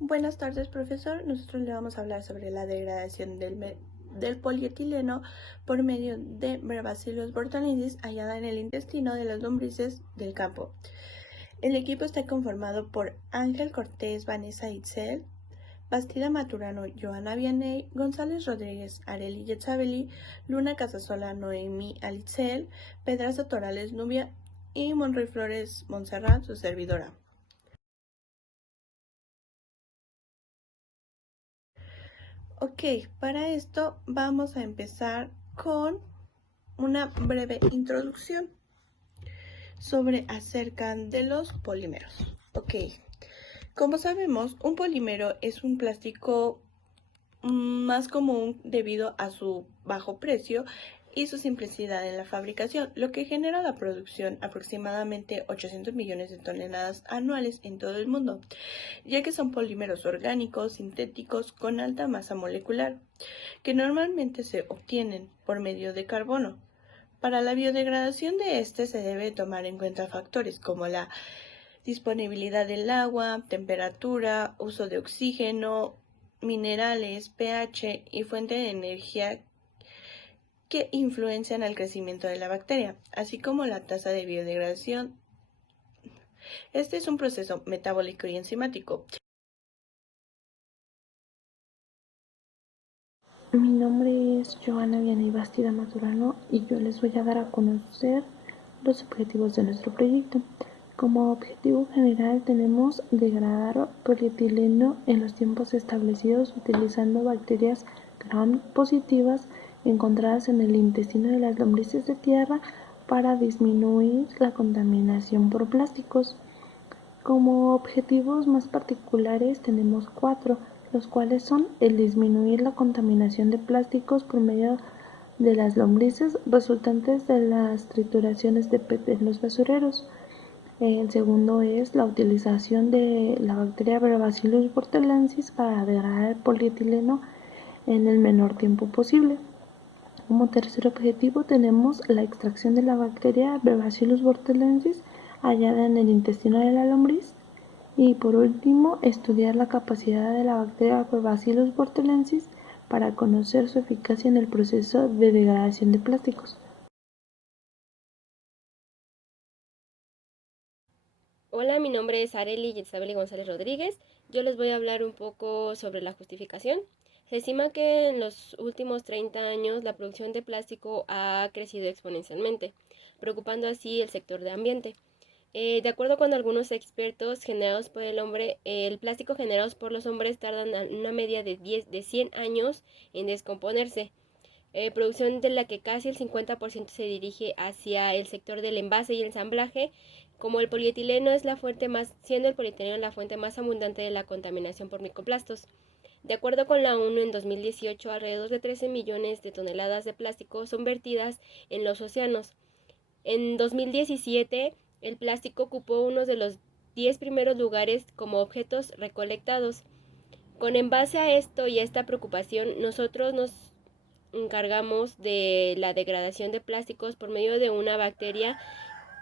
Buenas tardes, profesor. Nosotros le vamos a hablar sobre la degradación del polietileno por medio de Bacillus burtonensis hallada en el intestino de las lombrices del campo. El equipo está conformado por Ángel Cortés, Vanessa Itzel, Bastida Maturano, Joana Vianney, González Rodríguez, Arely Yetzabeli, Luna Casasola, Noemí Alitzel, Pedraza Torales Nubia y Monroy Flores Montserrat, su servidora. Ok, para esto vamos a empezar con una breve introducción sobre acerca de los polímeros. Ok, como sabemos, un polímero es un plástico más común debido a su bajo precio y su simplicidad en la fabricación, lo que genera la producción aproximadamente 800 millones de toneladas anuales en todo el mundo, ya que son polímeros orgánicos, sintéticos, con alta masa molecular, que normalmente se obtienen por medio de carbono. Para la biodegradación de este se debe tomar en cuenta factores como la disponibilidad del agua, temperatura, uso de oxígeno, minerales, pH y fuente de energía que influencian al crecimiento de la bacteria, así como la tasa de biodegradación. Este es un proceso metabólico y enzimático. Mi nombre es Joana Vianney Bastida Maturano y yo les voy a dar a conocer los objetivos de nuestro proyecto. Como objetivo general tenemos degradar polietileno en los tiempos establecidos utilizando bacterias gram positivas encontradas en el intestino de las lombrices de tierra para disminuir la contaminación por plásticos. Como objetivos más particulares tenemos 4, los cuales son el disminuir la contaminación de plásticos por medio de las lombrices resultantes de las trituraciones de PET en los basureros. El segundo es la utilización de la bacteria Bacillus burtonensis para degradar el polietileno en el menor tiempo posible. Como tercer objetivo tenemos la extracción de la bacteria Bacillus burtonensis hallada en el intestino de la lombriz. Y por último, estudiar la capacidad de la bacteria Bacillus burtonensis para conocer su eficacia en el proceso de degradación de plásticos. Hola, mi nombre es Arely Yetzabeli González Rodríguez. Yo les voy a hablar un poco sobre la justificación. Se estima que en los últimos 30 años la producción de plástico ha crecido exponencialmente, preocupando así el sector de ambiente. De acuerdo con algunos expertos generados por el hombre, el plástico generados por los hombres tardan una media de 100 años en descomponerse, producción de la que casi el 50% se dirige hacia el sector del envase y el ensamblaje, como el polietileno es la fuente más, siendo el polietileno la fuente más abundante de la contaminación por microplastos. De acuerdo con la ONU, en 2018 alrededor de 13 millones de toneladas de plástico son vertidas en los océanos. En 2017, el plástico ocupó uno de los 10 primeros lugares como objetos recolectados. En base a esto y a esta preocupación, nosotros nos encargamos de la degradación de plásticos por medio de una bacteria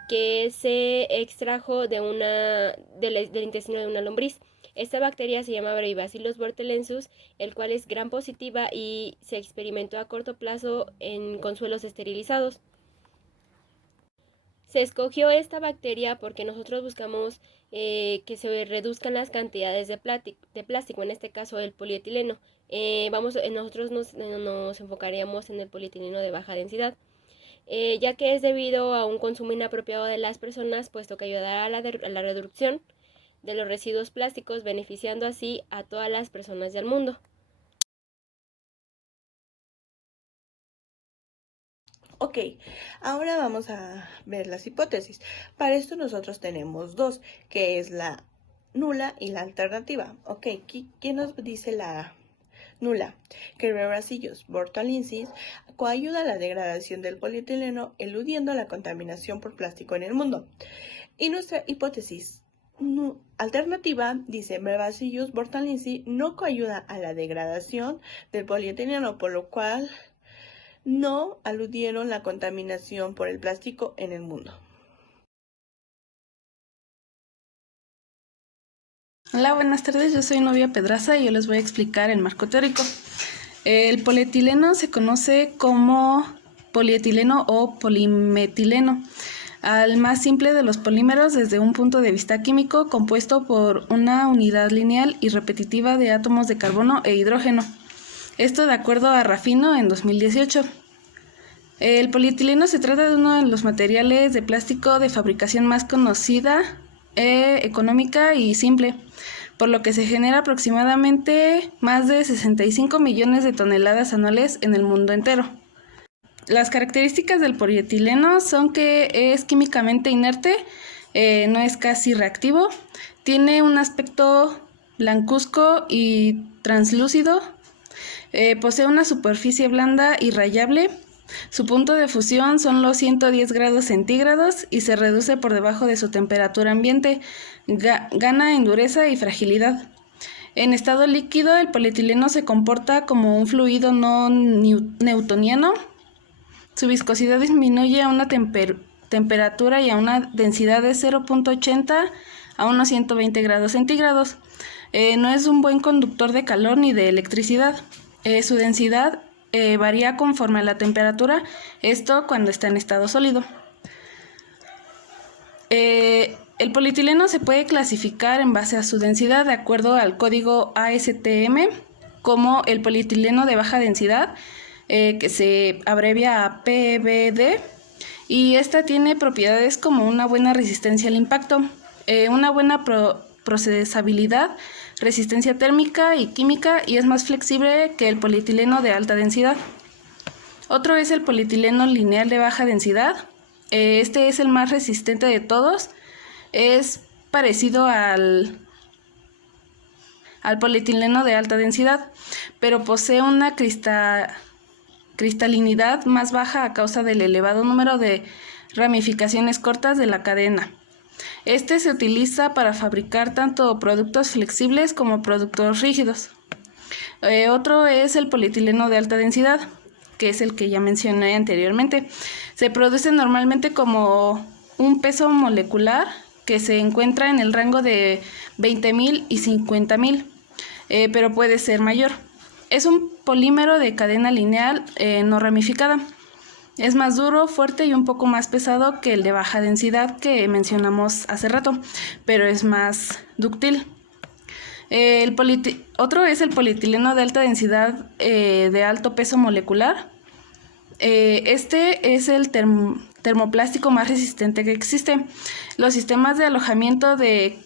que se extrajo del intestino de una lombriz. Esta bacteria se llama Bacillus burtonensis, el cual es gram positiva y se experimentó a corto plazo con suelos esterilizados. Se escogió esta bacteria porque nosotros buscamos que se reduzcan las cantidades de plástico, en este caso el polietileno. Nosotros nos enfocaríamos en el polietileno de baja densidad, ya que es debido a un consumo inapropiado de las personas, puesto que ayudará a la reducción de los residuos plásticos, beneficiando así a todas las personas del mundo. Ok, ahora vamos a ver las hipótesis. Para esto nosotros tenemos dos, que es la nula y la alternativa. Ok, ¿quién nos dice la nula? Que Bacillus burtonensis coayuda a la degradación del polietileno, eludiendo la contaminación por plástico en el mundo. Y nuestra hipótesis alternativa dice Bacillus burtonensis no coayuda a la degradación del polietileno, por lo cual no aludieron la contaminación por el plástico en el mundo. Hola, buenas tardes, yo soy Novia Pedraza y yo les voy a explicar el marco teórico. El polietileno se conoce como polietileno o polimetileno, al más simple de los polímeros desde un punto de vista químico, compuesto por una unidad lineal y repetitiva de átomos de carbono e hidrógeno. Esto de acuerdo a Rafino en 2018. El polietileno se trata de uno de los materiales de plástico de fabricación más conocida, económica y simple, por lo que se genera aproximadamente más de 65 millones de toneladas anuales en el mundo entero. Las características del polietileno son que es químicamente inerte, no es casi reactivo, tiene un aspecto blancuzco y translúcido, posee una superficie blanda y rayable. Su punto de fusión son los 110 grados centígrados y se reduce por debajo de su temperatura ambiente. Gana en dureza y fragilidad. En estado líquido, el polietileno se comporta como un fluido no newtoniano. Su viscosidad disminuye a una temperatura y a una densidad de 0.80 a unos 120 grados centígrados. No es un buen conductor de calor ni de electricidad. Su densidad varía conforme a la temperatura, esto cuando está en estado sólido. El polietileno se puede clasificar en base a su densidad de acuerdo al código ASTM como el polietileno de baja densidad, que se abrevia a PBD, y esta tiene propiedades como una buena resistencia al impacto, una buena procesabilidad, resistencia térmica y química, y es más flexible que el polietileno de alta densidad. Otro es el polietileno lineal de baja densidad. Este es el más resistente de todos. Es parecido al polietileno de alta densidad, pero posee una cristalinidad más baja a causa del elevado número de ramificaciones cortas de la cadena. Este se utiliza para fabricar tanto productos flexibles como productos rígidos. Otro es el polietileno de alta densidad, que es el que ya mencioné anteriormente. Se produce normalmente como un peso molecular que se encuentra en el rango de 20.000 y 50.000, pero puede ser mayor. Es un polímero de cadena lineal no ramificada. Es más duro, fuerte y un poco más pesado que el de baja densidad que mencionamos hace rato, pero es más dúctil. Otro es el polietileno de alta densidad de alto peso molecular. Este es el termoplástico más resistente que existe. Los sistemas de alojamiento de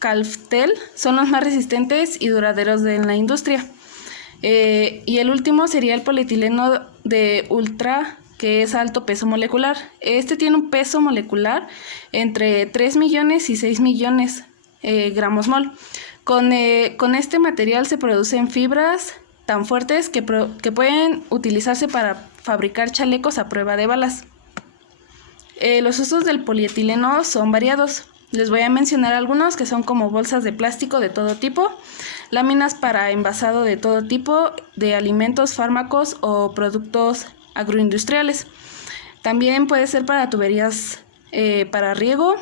Calftel son los más resistentes y duraderos de la industria. Y el último sería el polietileno de ultra, que es alto peso molecular. Este tiene un peso molecular entre 3 millones y 6 millones gramos mol. Con este material se producen fibras tan fuertes que pueden utilizarse para fabricar chalecos a prueba de balas. Los usos del polietileno son variados. Les voy a mencionar algunos que son como bolsas de plástico de todo tipo, láminas para envasado de todo tipo, de alimentos, fármacos o productos agroindustriales. También puede ser para tuberías para riego,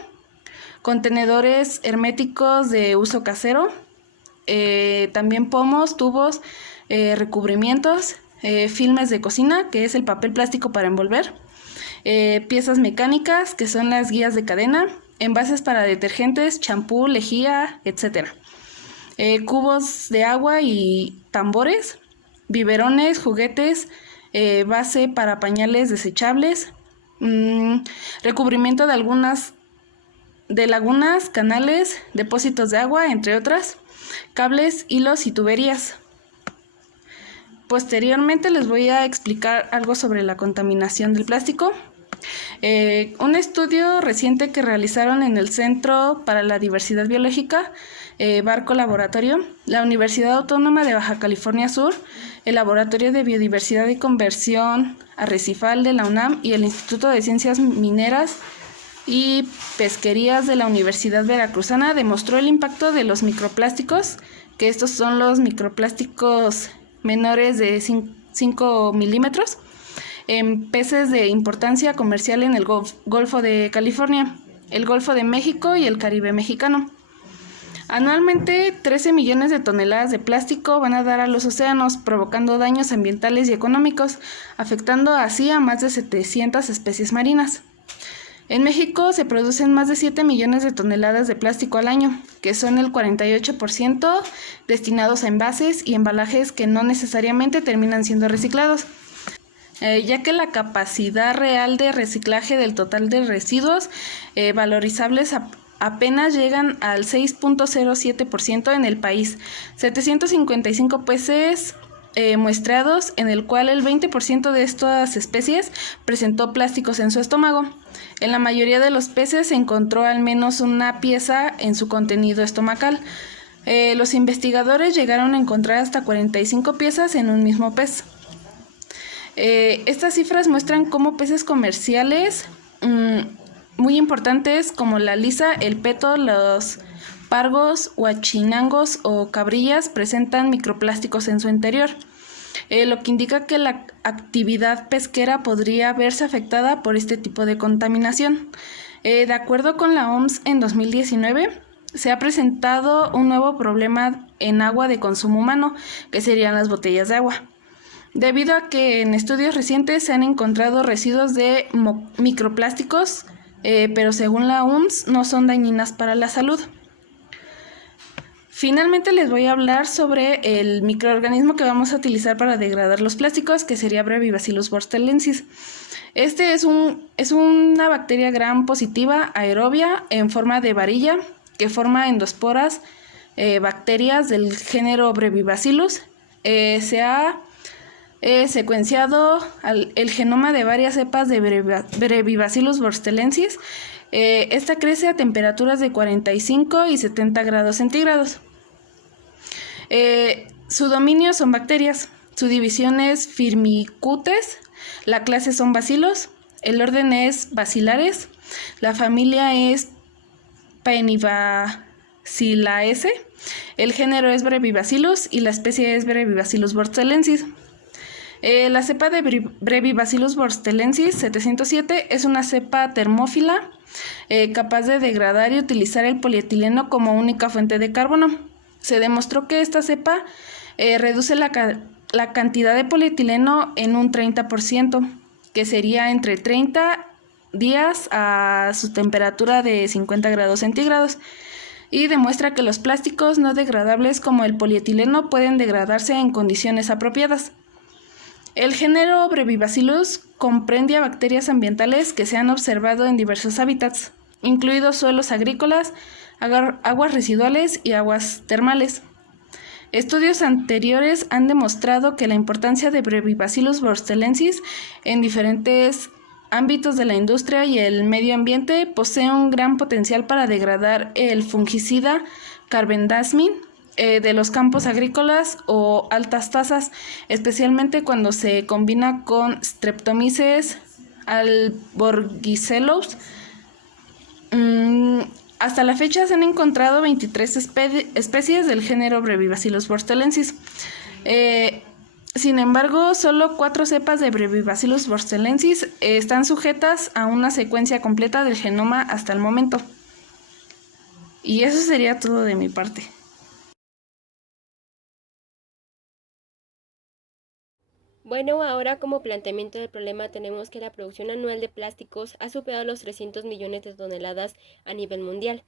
contenedores herméticos de uso casero, también pomos, tubos, recubrimientos, filmes de cocina, que es el papel plástico para envolver, piezas mecánicas, que son las guías de cadena, envases para detergentes, champú, lejía, etc. Cubos de agua y tambores, biberones, juguetes, base para pañales desechables, recubrimiento de lagunas, canales, depósitos de agua, entre otras, cables, hilos y tuberías. Posteriormente les voy a explicar algo sobre la contaminación del plástico. Un estudio reciente que realizaron en el Centro para la Diversidad Biológica, Barco Laboratorio, la Universidad Autónoma de Baja California Sur, el Laboratorio de Biodiversidad y Conversión Arrecifal de la UNAM y el Instituto de Ciencias Mineras y Pesquerías de la Universidad Veracruzana demostró el impacto de los microplásticos, que estos son los microplásticos menores de 5 milímetros, en peces de importancia comercial en el Golfo de California, el Golfo de México y el Caribe mexicano. Anualmente, 13 millones de toneladas de plástico van a dar a los océanos, provocando daños ambientales y económicos, afectando así a más de 700 especies marinas. En México se producen más de 7 millones de toneladas de plástico al año, que son el 48% destinados a envases y embalajes que no necesariamente terminan siendo reciclados, ya que la capacidad real de reciclaje del total de residuos valorizables apenas llegan al 6.07% en el país. 755 peces muestreados, en el cual el 20% de estas especies presentó plásticos en su estómago. En la mayoría de los peces se encontró al menos una pieza en su contenido estomacal. Los investigadores llegaron a encontrar hasta 45 piezas en un mismo pez. Estas cifras muestran cómo peces comerciales muy importantes como la lisa, el peto, los pargos, huachinangos o cabrillas presentan microplásticos en su interior, lo que indica que la actividad pesquera podría verse afectada por este tipo de contaminación. De acuerdo con la OMS, en 2019 se ha presentado un nuevo problema en agua de consumo humano, que serían las botellas de agua, debido a que en estudios recientes se han encontrado residuos de microplásticos, pero según la OMS no son dañinas para la salud. Finalmente les voy a hablar sobre el microorganismo que vamos a utilizar para degradar los plásticos, que sería Brevibacillus borstelensis. Este es una bacteria gram positiva aerobia en forma de varilla que forma endosporas, bacterias del género Brevibacillus. Se ha secuenciado el genoma de varias cepas de Brevibacillus borstelensis. Esta crece a temperaturas de 45 y 70 grados centígrados. Su dominio son bacterias, su división es Firmicutes, la clase son bacilos, el orden es Bacilares, la familia es Paenivacilaceae, el género es Brevibacillus y la especie es Brevibacillus borstelensis. La cepa de Brevibacillus borstelensis 707 es una cepa termófila capaz de degradar y utilizar el polietileno como única fuente de carbono. Se demostró que esta cepa reduce la cantidad de polietileno en un 30%, que sería entre 30 días a su temperatura de 50 grados centígrados, y demuestra que los plásticos no degradables como el polietileno pueden degradarse en condiciones apropiadas. El género Brevibacillus comprende a bacterias ambientales que se han observado en diversos hábitats, incluidos suelos agrícolas, aguas residuales y aguas termales. Estudios anteriores han demostrado que la importancia de Brevibacillus borstelensis en diferentes ámbitos de la industria y el medio ambiente posee un gran potencial para degradar el fungicida carbendazmin de los campos agrícolas o altas tasas, especialmente cuando se combina con Streptomyces alborgicellus. Hasta la fecha se han encontrado 23 especies del género Brevibacillus borstelensis. Sin embargo, solo 4 cepas de Brevibacillus borstelensis están sujetas a una secuencia completa del genoma hasta el momento. Y eso sería todo de mi parte. Bueno, ahora como planteamiento del problema tenemos que la producción anual de plásticos ha superado los 300 millones de toneladas a nivel mundial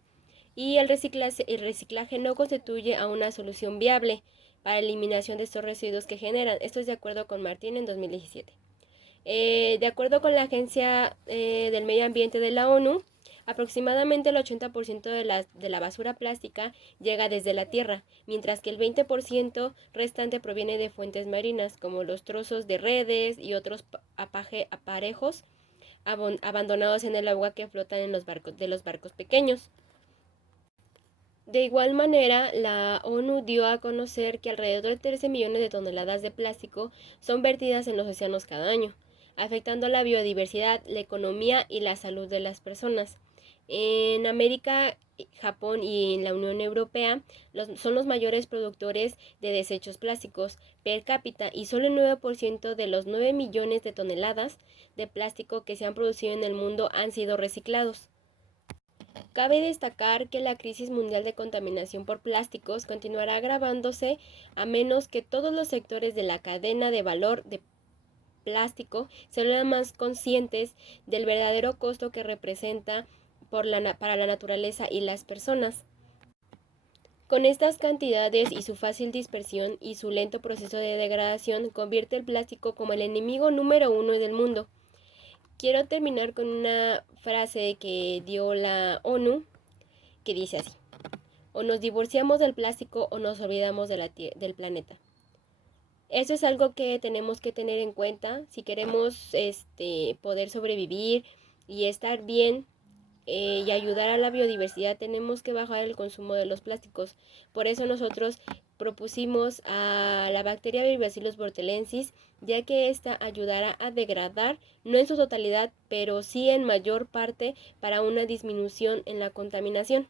y el reciclaje no constituye a una solución viable para la eliminación de estos residuos que generan. Esto es de acuerdo con Martín en 2017. De acuerdo con la Agencia del Medio Ambiente de la ONU, aproximadamente el 80% de la basura plástica llega desde la tierra, mientras que el 20% restante proviene de fuentes marinas, como los trozos de redes y otros aparejos abandonados en el agua que flotan en los barcos pequeños. De igual manera, la ONU dio a conocer que alrededor de 13 millones de toneladas de plástico son vertidas en los océanos cada año, afectando la biodiversidad, la economía y la salud de las personas. En América, Japón y en la Unión Europea son los mayores productores de desechos plásticos per cápita y solo el 9% de los 9 millones de toneladas de plástico que se han producido en el mundo han sido reciclados. Cabe destacar que la crisis mundial de contaminación por plásticos continuará agravándose a menos que todos los sectores de la cadena de valor de plástico sean más conscientes del verdadero costo que representa para la naturaleza y las personas. Con estas cantidades y su fácil dispersión y su lento proceso de degradación convierte el plástico como el enemigo número 1 del mundo. Quiero terminar con una frase que dio la ONU que dice así: o nos divorciamos del plástico o nos olvidamos del planeta. Eso es algo que tenemos que tener en cuenta si queremos poder sobrevivir y estar bien y ayudar a la biodiversidad. Tenemos que bajar el consumo de los plásticos. Por eso nosotros propusimos a la bacteria Bacillus bortelensis, ya que esta ayudará a degradar, no en su totalidad, pero sí en mayor parte, para una disminución en la contaminación.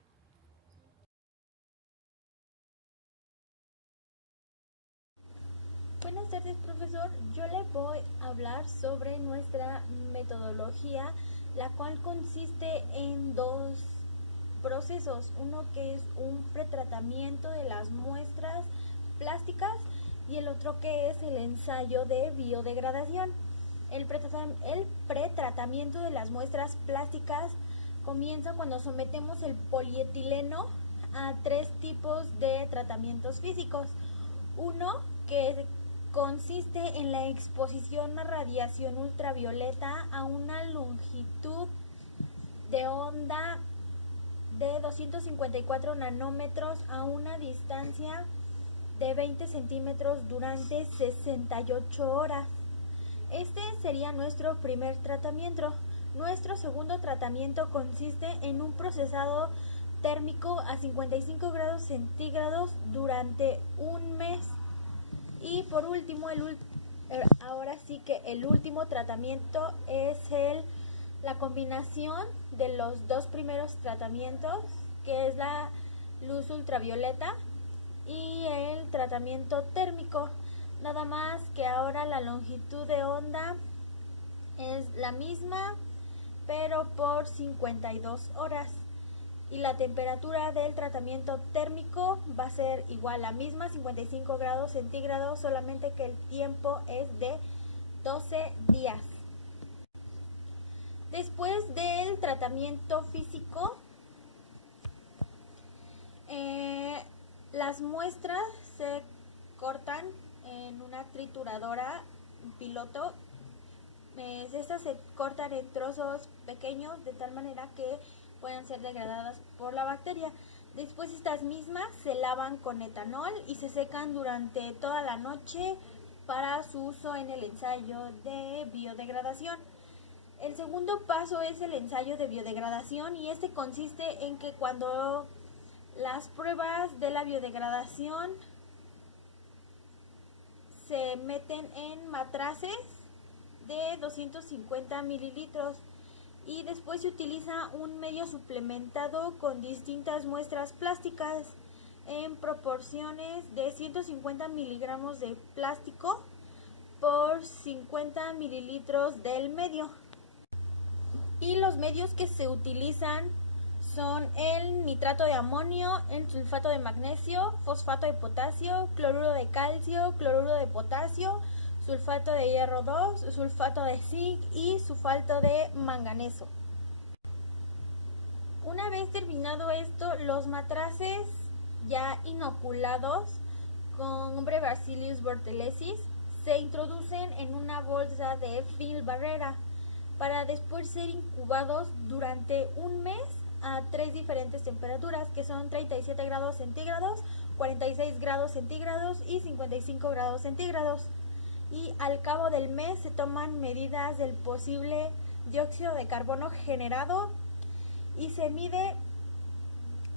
Buenas tardes, profesor. Yo le voy a hablar sobre nuestra metodología, la cual consiste en dos procesos. Uno que es un pretratamiento de las muestras plásticas y el otro que es el ensayo de biodegradación. El pretratamiento de las muestras plásticas comienza cuando sometemos el polietileno a 3 tipos de tratamientos físicos. Uno que consiste en la exposición a radiación ultravioleta a una longitud de onda de 254 nanómetros a una distancia de 20 centímetros durante 68 horas. Este sería nuestro primer tratamiento. Nuestro segundo tratamiento consiste en un procesado térmico a 55 grados centígrados durante un mes. Y por último, ahora sí que el último tratamiento es la combinación de los dos primeros tratamientos, que es la luz ultravioleta y el tratamiento térmico. Nada más que ahora la longitud de onda es la misma, pero por 52 horas. Y la temperatura del tratamiento térmico va a ser igual, la misma, 55 grados centígrados, solamente que el tiempo es de 12 días. Después del tratamiento físico, las muestras se cortan en una trituradora piloto. Estas se cortan en trozos pequeños de tal manera que puedan ser degradadas por la bacteria. Después estas mismas se lavan con etanol y se secan durante toda la noche para su uso en el ensayo de biodegradación. El segundo paso es el ensayo de biodegradación, y este consiste en que cuando las pruebas de la biodegradación se meten en matraces de 250 mililitros y después se utiliza un medio suplementado con distintas muestras plásticas en proporciones de 150 miligramos de plástico por 50 mililitros del medio. Y los medios que se utilizan son el nitrato de amonio, el sulfato de magnesio, fosfato de potasio, cloruro de calcio, cloruro de potasio, sulfato de hierro 2, sulfato de zinc y sulfato de manganeso. Una vez terminado esto, los matraces ya inoculados con Bacillus bortelensis se introducen en una bolsa de film barrera para después ser incubados durante un mes a 3 diferentes temperaturas, que son 37 grados centígrados, 46 grados centígrados y 55 grados centígrados. Y al cabo del mes se toman medidas del posible dióxido de carbono generado y se mide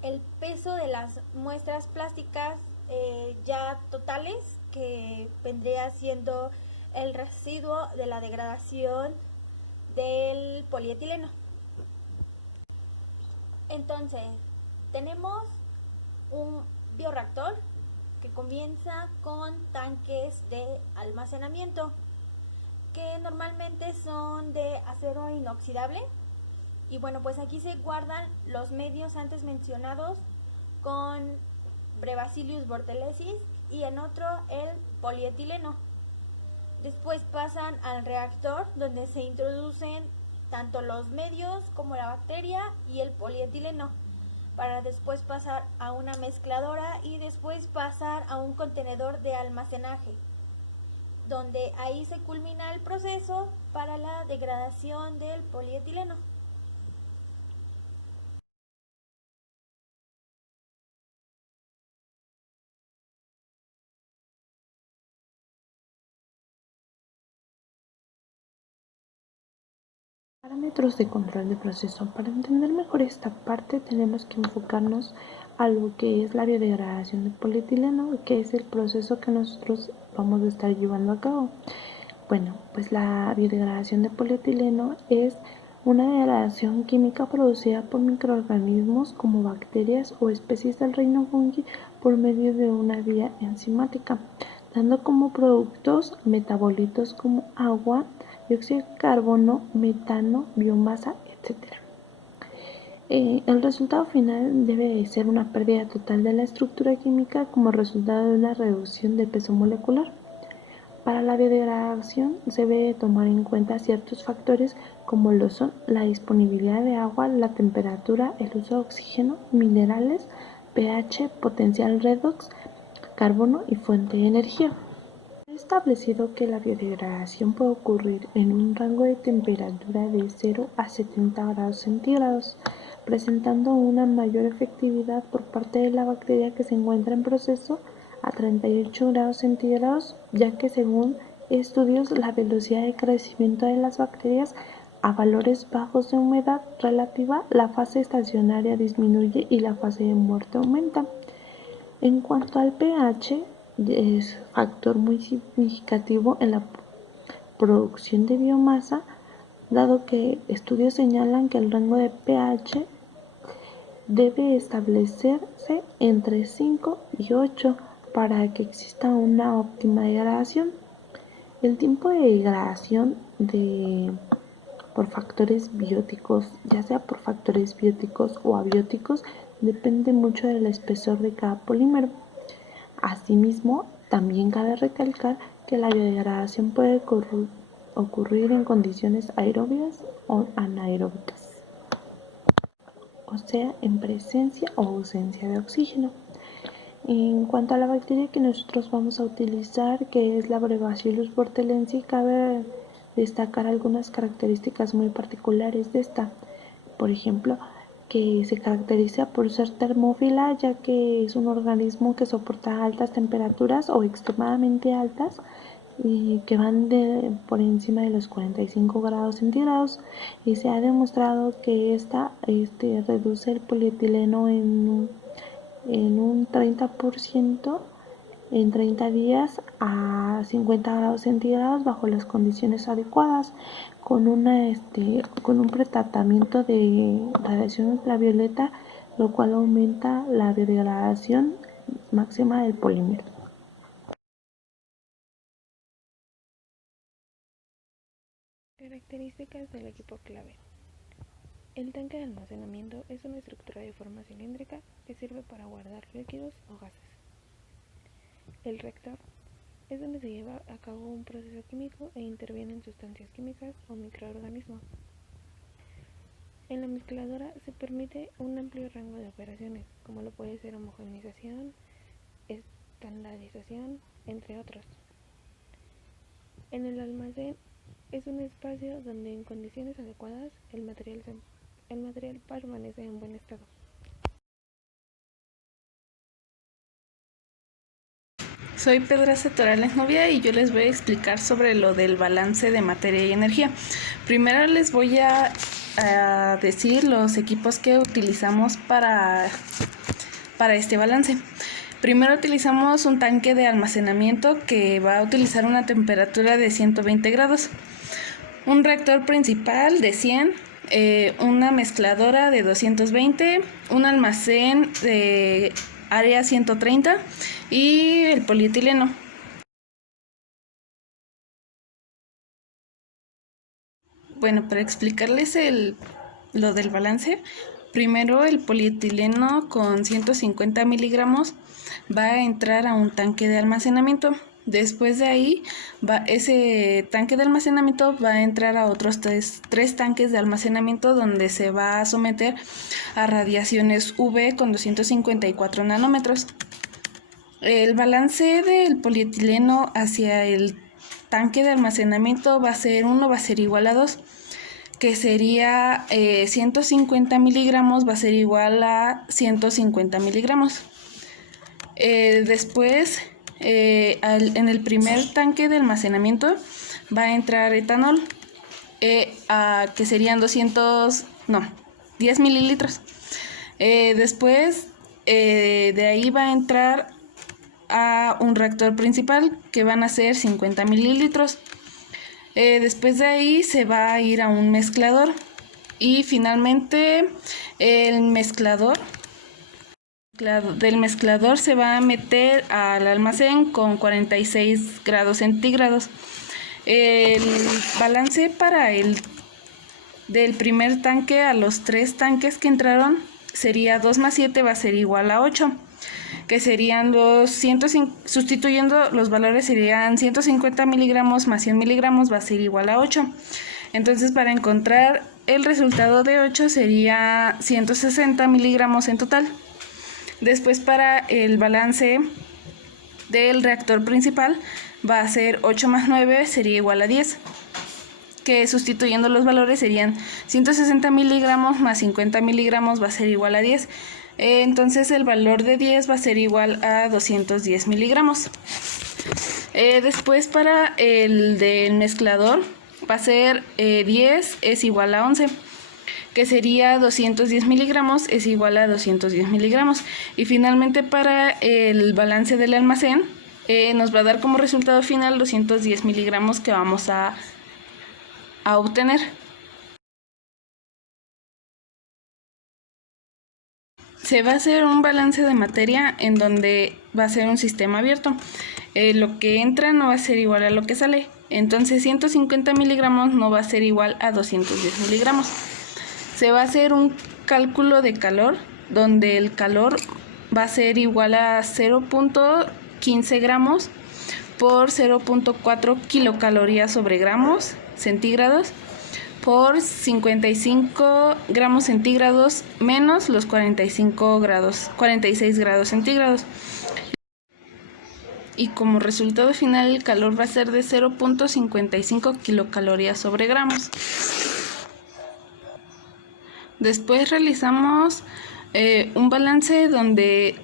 el peso de las muestras plásticas ya totales, que vendría siendo el residuo de la degradación del polietileno. Entonces, tenemos un bioreactor que comienza con tanques de almacenamiento que normalmente son de acero inoxidable Y bueno, pues aquí se guardan los medios antes mencionados con Brevacilius bortelesis y en otro el polietileno. Después pasan al reactor donde se introducen tanto los medios como la bacteria y el polietileno, para después pasar a una mezcladora y después pasar a un contenedor de almacenaje, donde ahí se culmina el proceso para la degradación del polietileno. Parámetros de control de proceso. Para entender mejor esta parte tenemos que enfocarnos a lo que es la biodegradación del polietileno, que es el proceso que nosotros vamos a estar llevando a cabo. Bueno, pues la biodegradación de polietileno es una degradación química producida por microorganismos como bacterias o especies del reino fungi por medio de una vía enzimática, dando como productos metabolitos como agua, dióxido de carbono, metano, biomasa, etc. El resultado final debe de ser una pérdida total de la estructura química como resultado de una reducción de peso molecular. Para la biodegradación se debe tomar en cuenta ciertos factores como lo son la disponibilidad de agua, la temperatura, el uso de oxígeno, minerales, pH, potencial redox, carbono y fuente de energía. Se ha establecido que la biodegradación puede ocurrir en un rango de temperatura de 0 a 70 grados centígrados, presentando una mayor efectividad por parte de la bacteria que se encuentra en proceso a 38 grados centígrados, ya que según estudios la velocidad de crecimiento de las bacterias a valores bajos de humedad relativa, la fase estacionaria disminuye y la fase de muerte aumenta. En cuanto al pH, es factor muy significativo en la producción de biomasa, dado que estudios señalan que el rango de pH debe establecerse entre 5 y 8 para que exista una óptima degradación. El tiempo de degradación por factores bióticos, ya sea por factores bióticos o abióticos, depende mucho del espesor de cada polímero. Asimismo, también cabe recalcar que la biodegradación puede ocurrir en condiciones aerobias o anaeróbicas, o sea, en presencia o ausencia de oxígeno. En cuanto a la bacteria que nosotros vamos a utilizar, que es la Brevacillus bortelensi, cabe destacar algunas características muy particulares de esta. Por ejemplo, que se caracteriza por ser termófila, ya que es un organismo que soporta altas temperaturas o extremadamente altas y que van por encima de los 45 grados centígrados, y se ha demostrado que esta reduce el polietileno en un 30% en 30 días a 50 grados centígrados bajo las condiciones adecuadas, con un pretratamiento de radiación ultravioleta, lo cual aumenta la biodegradación máxima del polímero. Características del equipo clave. El tanque de almacenamiento es una estructura de forma cilíndrica que sirve para guardar líquidos o gases. El reactor es donde se lleva a cabo un proceso químico e intervienen sustancias químicas o microorganismos. En la mezcladora se permite un amplio rango de operaciones, como lo puede ser homogeneización, estandarización, entre otros. En el almacén es un espacio donde en condiciones adecuadas el material permanece en buen estado. Soy Pedraza Torales Novia y yo les voy a explicar sobre lo del balance de materia y energía. Primero les voy a decir los equipos que utilizamos para este balance. Primero utilizamos un tanque de almacenamiento que va a utilizar una temperatura de 120 grados, un reactor principal de 100, una mezcladora de 220, un almacén de área 130 y el polietileno. Bueno, para explicarles el lo del balance, primero el polietileno con 150 miligramos va a entrar a un tanque de almacenamiento. Después de ahí, ese tanque de almacenamiento va a entrar a otros tres tanques de almacenamiento donde se va a someter a radiaciones UV con 254 nanómetros. El balance del polietileno hacia el tanque de almacenamiento va a ser igual a 2, que sería 150 miligramos va a ser igual a 150 miligramos. Después, en el primer tanque de almacenamiento va a entrar etanol, que serían 10 mililitros. Después, de ahí va a entrar a un reactor principal, que van a ser 50 mililitros. Después de ahí se va a ir a un mezclador y finalmente el mezclador se va a meter al almacén con 46 grados centígrados. El balance del primer tanque a los 3 tanques que sería 2 más 7 va a ser igual a 8, que serían sustituyendo los valores serían 150 miligramos más 100 miligramos va a ser igual a 8. Entonces, para encontrar el resultado de 8 sería 160 miligramos en total. Después, para el balance del reactor principal va a ser 8 más 9 sería igual a 10, que sustituyendo los valores serían 160 miligramos más 50 miligramos va a ser igual a 10. Entonces el valor de 10 va a ser igual a 210 miligramos. Después, para el del mezclador va a ser 10 es igual a 11, que sería 210 miligramos es igual a 210 miligramos. Y finalmente, para el balance del almacén nos va a dar como resultado final 210 miligramos que vamos a obtener. Se va a hacer un balance de materia en donde va a ser un sistema abierto. Lo que entra no va a ser igual a lo que sale. Entonces 150 miligramos no va a ser igual a 210 miligramos. Se va a hacer un cálculo de calor donde el calor va a ser igual a 0.15 gramos por 0.4 kilocalorías sobre gramos centígrados por 55 gramos centígrados menos los 46 grados centígrados. Y como resultado final, el calor va a ser de 0.55 kilocalorías sobre gramos. Después realizamos un balance donde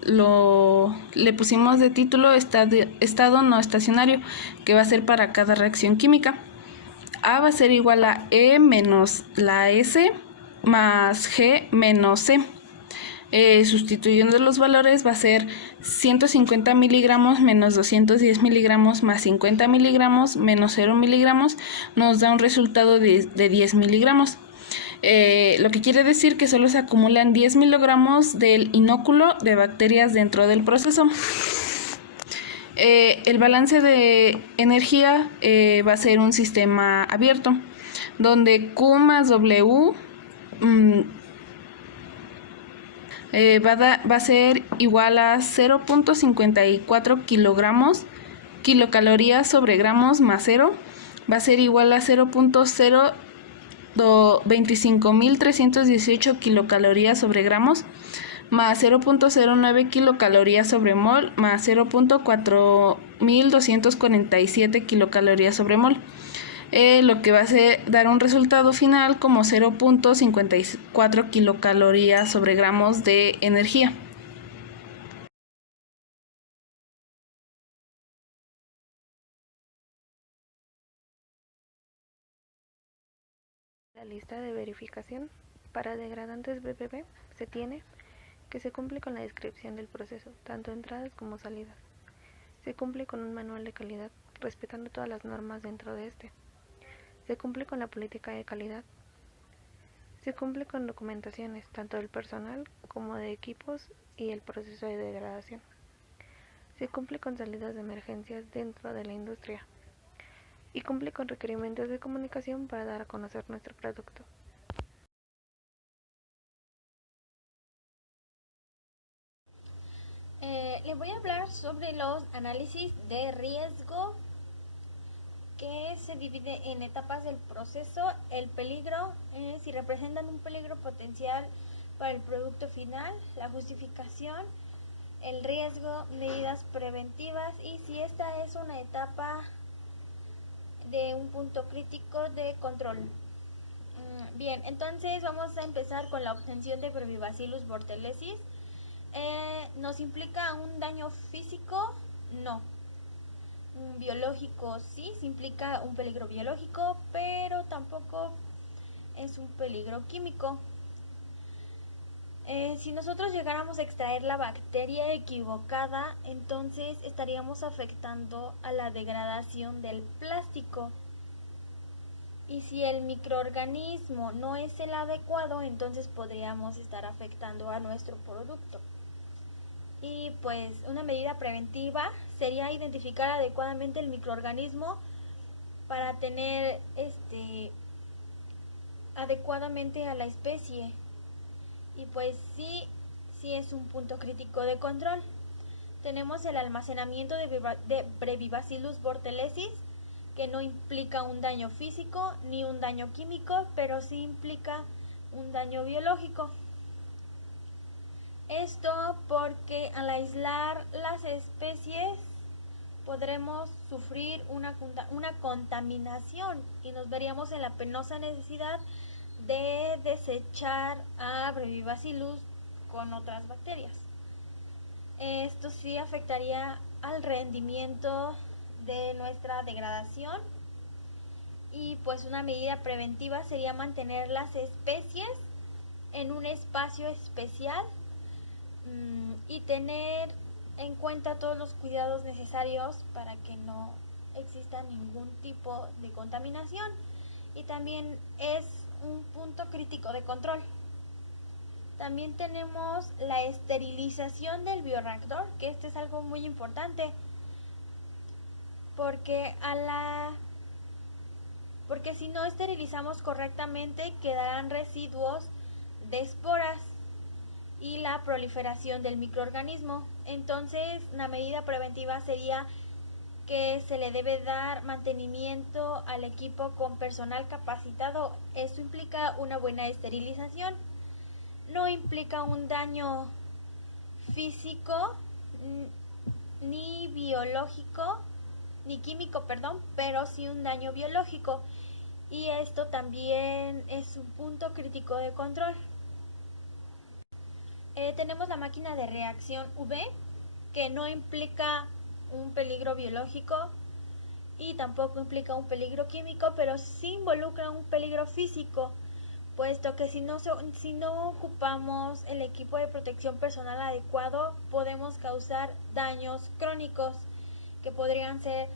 le pusimos de título estado no estacionario, que va a ser para cada reacción química. A va a ser igual a E menos la S más G menos C. Sustituyendo los valores va a ser 150 miligramos menos 210 miligramos más 50 miligramos menos 0 miligramos, nos da un resultado de 10 miligramos. Lo que quiere decir que solo se acumulan 10 miligramos del inóculo de bacterias dentro del proceso. El balance de energía va a ser un sistema abierto, donde Q más W va a ser igual a 0.54 kilocalorías sobre gramos más 0, va a ser igual a 0.25.318 kilocalorías sobre gramos más 0.09 kilocalorías sobre mol más 0.4247 kilocalorías sobre mol, lo que va a dar un resultado final como 0.54 kilocalorías sobre gramos de energía. La lista de verificación para degradantes BBB se tiene que se cumple con la descripción del proceso, tanto entradas como salidas. Se cumple con un manual de calidad, respetando todas las normas dentro de este. Se cumple con la política de calidad. Se cumple con documentaciones, tanto del personal como de equipos y el proceso de degradación. Se cumple con salidas de emergencias dentro de la industria. Y cumple con requerimientos de comunicación para dar a conocer nuestro producto. Les voy a hablar sobre los análisis de riesgo, que se divide en etapas del proceso. El peligro, si representan un peligro potencial para el producto final, la justificación, el riesgo, medidas preventivas y si esta es una etapa de un punto crítico de control. Bien, entonces vamos a empezar con la obtención de Brevibacillus bortelesis. ¿Nos implica un daño físico? No. Biológico sí, se implica un peligro biológico, pero tampoco es un peligro químico. Si nosotros llegáramos a extraer la bacteria equivocada, entonces estaríamos afectando a la degradación del plástico. Y si el microorganismo no es el adecuado, entonces podríamos estar afectando a nuestro producto. Y pues una medida preventiva sería identificar adecuadamente el microorganismo para tener adecuadamente a la especie. Y pues sí es un punto crítico de control. Tenemos el almacenamiento de Brevibacillus bortelesis, que no implica un daño físico ni un daño químico, pero sí implica un daño biológico. Esto porque al aislar las especies podremos sufrir una contaminación y nos veríamos en la penosa necesidad de desechar a Brevibacillus con otras bacterias. Esto sí afectaría al rendimiento de nuestra degradación y pues una medida preventiva sería mantener las especies en un espacio especial y tener en cuenta todos los cuidados necesarios para que no exista ningún tipo de contaminación y también es un punto crítico de control. También tenemos la esterilización del bioreactor, que este es algo muy importante porque si no esterilizamos correctamente quedarán residuos de esporas y la proliferación del microorganismo. Entonces, una medida preventiva sería que se le debe dar mantenimiento al equipo con personal capacitado. Esto implica una buena esterilización. No implica un daño físico ni biológico, ni químico, pero sí un daño biológico. Y esto también es un punto crítico de control. Tenemos la máquina de reacción UV, que no implica un peligro biológico y tampoco implica un peligro químico, pero sí involucra un peligro físico, puesto que si no ocupamos el equipo de protección personal adecuado, podemos causar daños crónicos, que podrían ser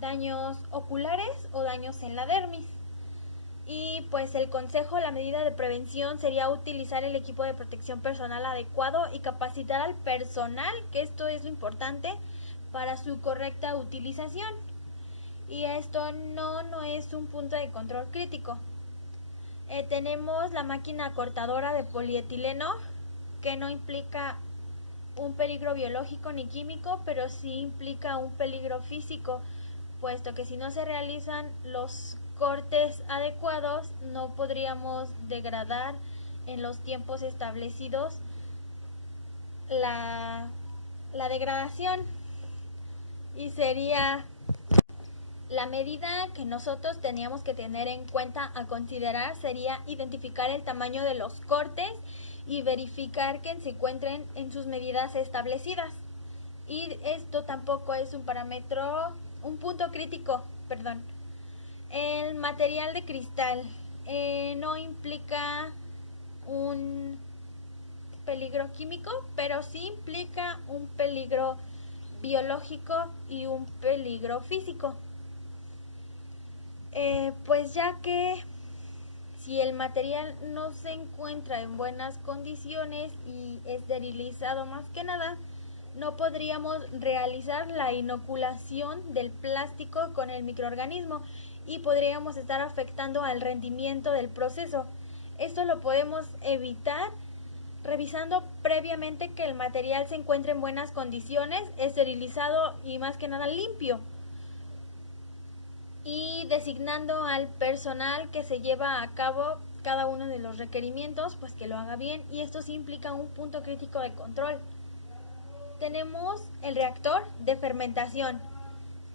daños oculares o daños en la dermis. Y pues el consejo, la medida de prevención sería utilizar el equipo de protección personal adecuado y capacitar al personal, que esto es lo importante, para su correcta utilización. Y esto no es un punto de control crítico. Tenemos la máquina cortadora de polietileno, que no implica un peligro biológico ni químico, pero sí implica un peligro físico, puesto que si no se realizan los cortes adecuados no podríamos degradar en los tiempos establecidos la degradación, y sería la medida que nosotros teníamos que tener en cuenta a considerar sería identificar el tamaño de los cortes y verificar que se encuentren en sus medidas establecidas. Y esto tampoco es un punto crítico. El material de cristal no implica un peligro químico, pero sí implica un peligro biológico y un peligro físico. Pues ya que si el material no se encuentra en buenas condiciones y esterilizado más que nada, no podríamos realizar la inoculación del plástico con el microorganismo y podríamos estar afectando al rendimiento del proceso. Esto lo podemos evitar revisando previamente que el material se encuentre en buenas condiciones, esterilizado y más que nada limpio. Y designando al personal que se lleva a cabo cada uno de los requerimientos, pues que lo haga bien, y esto sí implica un punto crítico de control. Tenemos el reactor de fermentación,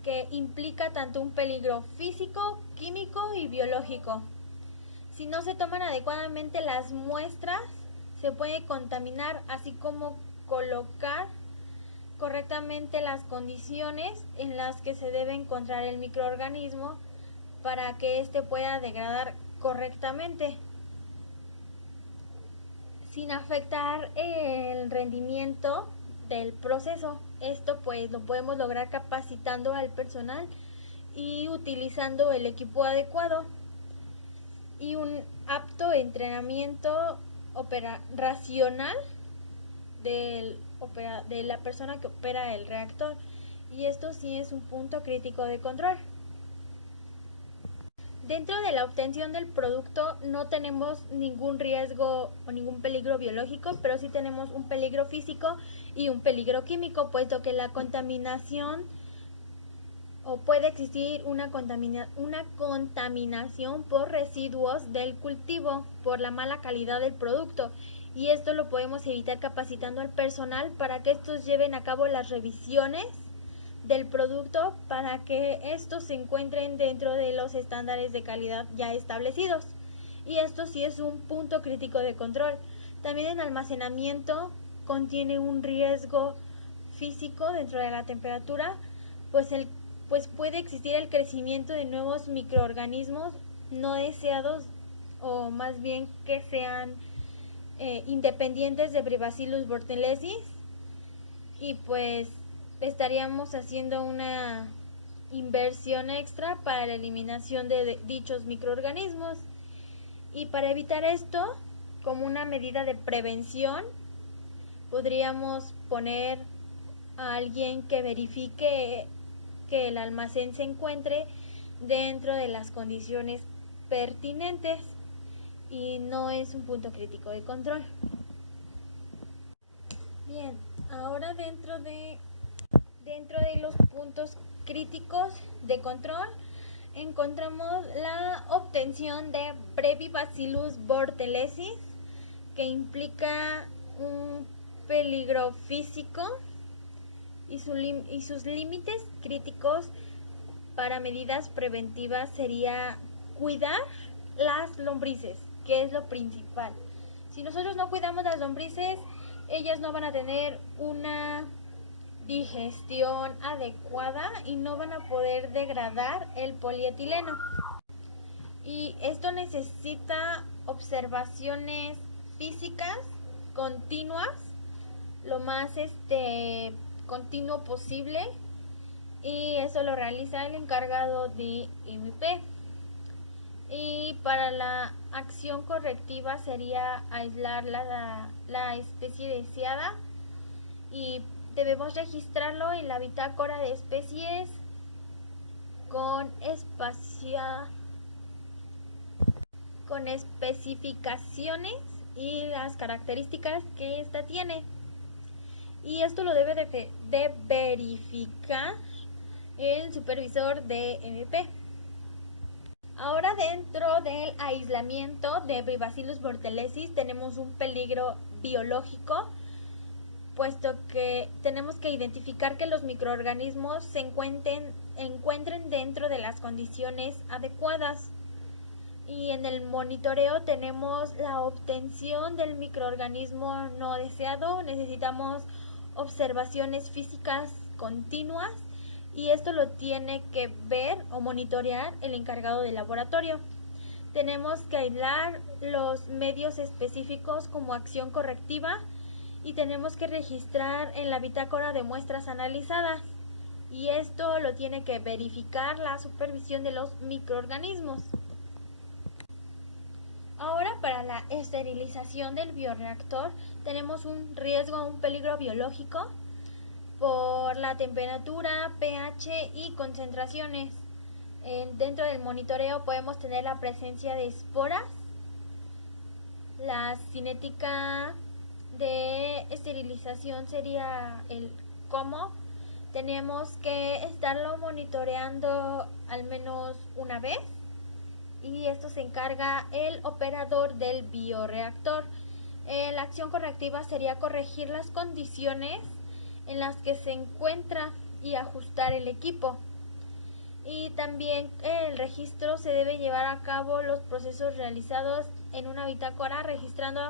que implica tanto un peligro físico, químico y biológico. Si no se toman adecuadamente las muestras, se puede contaminar, así como colocar correctamente las condiciones en las que se debe encontrar el microorganismo para que éste pueda degradar correctamente, sin afectar el rendimiento del proceso. Esto pues lo podemos lograr capacitando al personal y utilizando el equipo adecuado y un apto entrenamiento operacional de la persona que opera el reactor, y esto sí es un punto crítico de control. Dentro de la obtención del producto no tenemos ningún riesgo o ningún peligro biológico, pero sí tenemos un peligro físico y un peligro químico, puesto que la contaminación o puede existir una contaminación por residuos del cultivo, por la mala calidad del producto, y esto lo podemos evitar capacitando al personal para que estos lleven a cabo las revisiones del producto para que estos se encuentren dentro de los estándares de calidad ya establecidos. Y esto sí es un punto crítico de control. También el almacenamiento contiene un riesgo físico dentro de la temperatura, pues puede existir el crecimiento de nuevos microorganismos no deseados, o más bien que sean independientes de Bribacillus bortelesis, y pues estaríamos haciendo una inversión extra para la eliminación de dichos microorganismos. Y para evitar esto, como una medida de prevención, podríamos poner a alguien que verifique que el almacén se encuentre dentro de las condiciones pertinentes, y no es un punto crítico de control. Bien, ahora dentro de los puntos críticos de control encontramos la obtención de Brevibacillus bortelesis, que implica un peligro físico y sus límites críticos para medidas preventivas sería cuidar las lombrices, que es lo principal. Si nosotros no cuidamos las lombrices, ellas no van a tener una digestión adecuada y no van a poder degradar el polietileno. Y esto necesita observaciones físicas continuas, lo más continuo posible, y eso lo realiza el encargado de MVP. Y para la acción correctiva sería aislar la especie deseada, y debemos registrarlo en la bitácora de especies con especificaciones y las características que ésta tiene. Y esto lo debe de verificar el supervisor de MP. Ahora, dentro del aislamiento de Bribacillus bortelesis tenemos un peligro biológico, puesto que tenemos que identificar que los microorganismos se encuentren dentro de las condiciones adecuadas. Y en el monitoreo tenemos la obtención del microorganismo no deseado. Necesitamos observaciones físicas continuas, y esto lo tiene que ver o monitorear el encargado del laboratorio. Tenemos que aislar los medios específicos como acción correctiva, y tenemos que registrar en la bitácora de muestras analizadas, y esto lo tiene que verificar la supervisión de los microorganismos. Ahora, para la esterilización del bioreactor tenemos un riesgo, un peligro biológico por la temperatura, pH y concentraciones. Dentro del monitoreo podemos tener la presencia de esporas, la cinética de esterilización sería el cómo. Tenemos que estarlo monitoreando al menos una vez y esto se encarga el operador del bioreactor. La acción correctiva sería corregir las condiciones en las que se encuentra y ajustar el equipo. Y también el registro se debe llevar a cabo los procesos realizados en una bitácora, registrando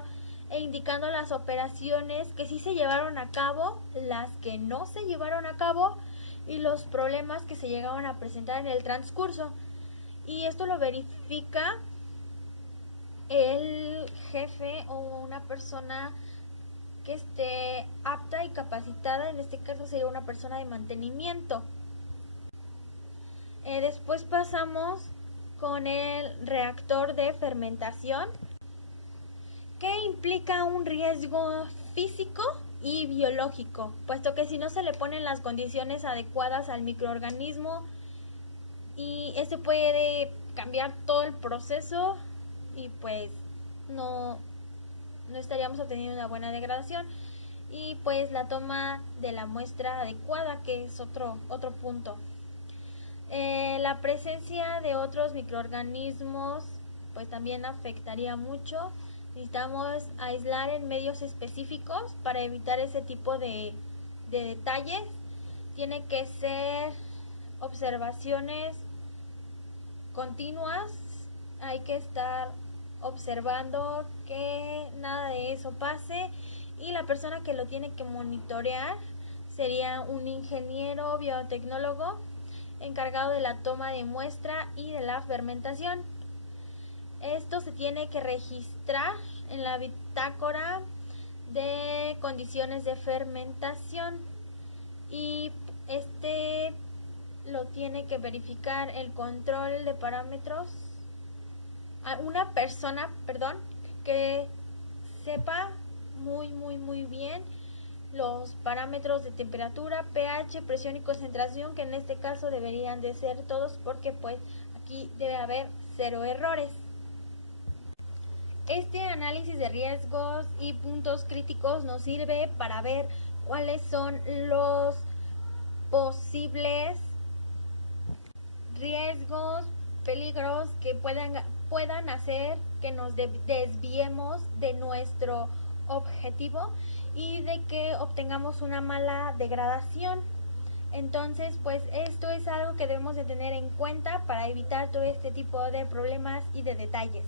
e indicando las operaciones que sí se llevaron a cabo, las que no se llevaron a cabo y los problemas que se llegaron a presentar en el transcurso. Y esto lo verifica el jefe o una persona que esté apta y capacitada, en este caso sería una persona de mantenimiento. Después pasamos con el reactor de fermentación, que implica un riesgo físico y biológico, puesto que si no se le ponen las condiciones adecuadas al microorganismo, y este puede cambiar todo el proceso y pues no estaríamos obteniendo una buena degradación, y pues la toma de la muestra adecuada, que es otro punto. La presencia de otros microorganismos pues también afectaría mucho. Necesitamos aislar en medios específicos para evitar ese tipo de detalles. Tiene que ser observaciones continuas, hay que estar observando que nada de eso pase, y la persona que lo tiene que monitorear sería un ingeniero biotecnólogo encargado de la toma de muestra y de la fermentación. Esto se tiene que registrar en la bitácora de condiciones de fermentación y este lo tiene que verificar el control de parámetros a una persona, que sepa muy bien los parámetros de temperatura, pH, presión y concentración, que en este caso deberían de ser todos, porque pues aquí debe haber 0 errores. Este análisis de riesgos y puntos críticos nos sirve para ver cuáles son los posibles riesgos, peligros que puedan hacer que nos desviemos de nuestro objetivo y de que obtengamos una mala degradación. Entonces, pues esto es algo que debemos de tener en cuenta para evitar todo este tipo de problemas y de detalles.